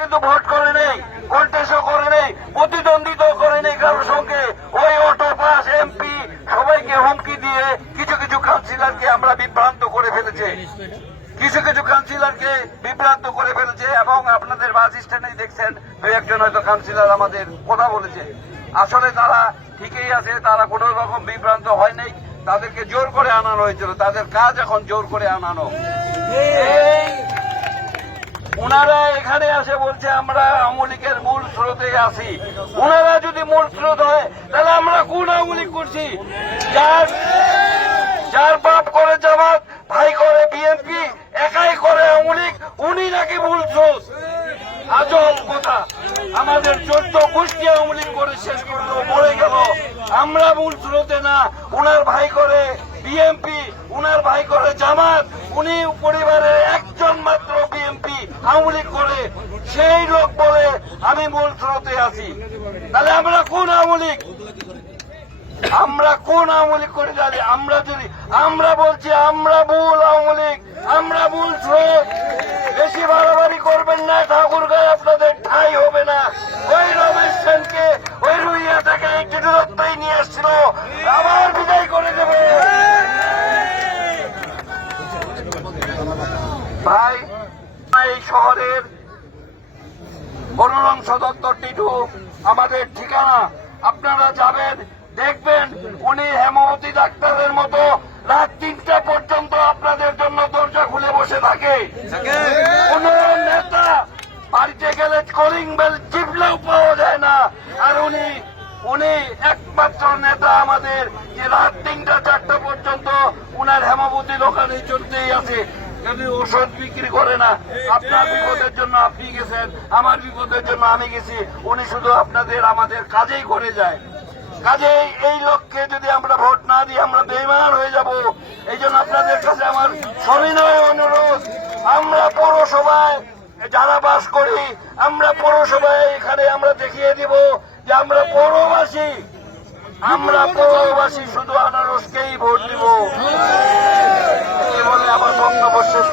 কিন্তু ভোট করে নেই, কন্টেস্টও করে নেই, প্রতিদ্বন্দ্বিতা করে নেই কারোর সঙ্গে। ওই অটো পাস এমপি সবাইকে হুমকি দিয়ে কিছু কিছু কাউন্সিলরকে আমরা বিভ্রান্ত করে ফেলেছে, এবং আপনাদের বাস স্ট্যান্ডে দেখছেন দুই একজন হয়তো কাউন্সিলর আমাদের কথা বলেছে। আসলে তারা ঠিকই আছে, তারা কোন রকম বিভ্রান্ত হয় নাই, তাদেরকে জোর করে আনানো হয়েছিল, তাদের কাজ এখন জোর করে আনানো। ওনারা এখানে আসে বলছে আমরা আওয়ামী লীগের মূল স্রোতে আছি। ওনারা যদি মূল স্রোত হয় তাহলে আমরা কোন আওয়ামী লীগ করছি? যার বাপ করে জামাত, ভাই করে বিএনপি, একাই করে আওয়ামী লীগ, উনি নাকি মূল স্রোত। আজব কথা। আমাদের 14 গোষ্ঠী আওয়ামী লীগ করে শেষ করলো, মরে গেল। আমরা মূল স্রোতে না, উনার ভাই করে বিএনপি, উনার ভাই করে জামাত, উনি পরিবারের একজন মাত্র বিএনপি আওয়ামী লীগ করে, সেই লোক বলে আমি মূল স্রোতে আছি। তাহলে আমরা কোন আওয়ামী লীগ? আমরা কোন আওয়ামী লীগ করে জানি? আমরা বলছি আমরা মূল আওয়ামী লীগ, আমরা মূল স্রোত। বেশি বাড়াবাড়ি করবেন না, ঠাকুরগাঁয় আপনাদের ঠাঁই হবে না। ওই রমেশ সেনকে ওই রুইয়া থেকে একটি দূরত্বই নিয়ে আসছিল, আবার বিদায় করে দেবে। ভাই, এই শহরের 15 নং সদর টিটু আমাদের ঠিকানা। আপনারা যাবেন, দেখবেন উনি হেমবতী ডাক্তারের মতো রাত 3টা পর্যন্ত আপনাদের জন্য দরজা খুলে বসে থাকে। কোন নেতা বাড়িতে গেলে কলিং বেল চিপলেও পাওয়া যায় না, আর উনি একমাত্র নেতা আমাদের যে রাত 3টা 4টা পর্যন্ত উনার হেমবতী দোকানে চলতেই আছে। যদি ওষুধ বিক্রি করে না, আপনার বিপদের জন্য আপনি গেছেন, আমার বিপদের জন্য আমি গেছি, উনি শুধু আপনাদের আমাদের কাজেই করে যায়। কাজেই এই লক্ষ্যে যদি আমরা ভোট না দিই আমরা বেঈমান হয়ে যাব। এই জন্য আপনাদের কাছে আমার সবিনয় অনুরোধ, আমরা পৌরসভায় যারা বাস করি, আমরা পৌরসভায় এখানে আমরা দেখিয়ে দিব যে আমরা পৌরবাসী শুধু আনারসকেই ভোট দিব। বলে আমার বক্তব্য শেষ।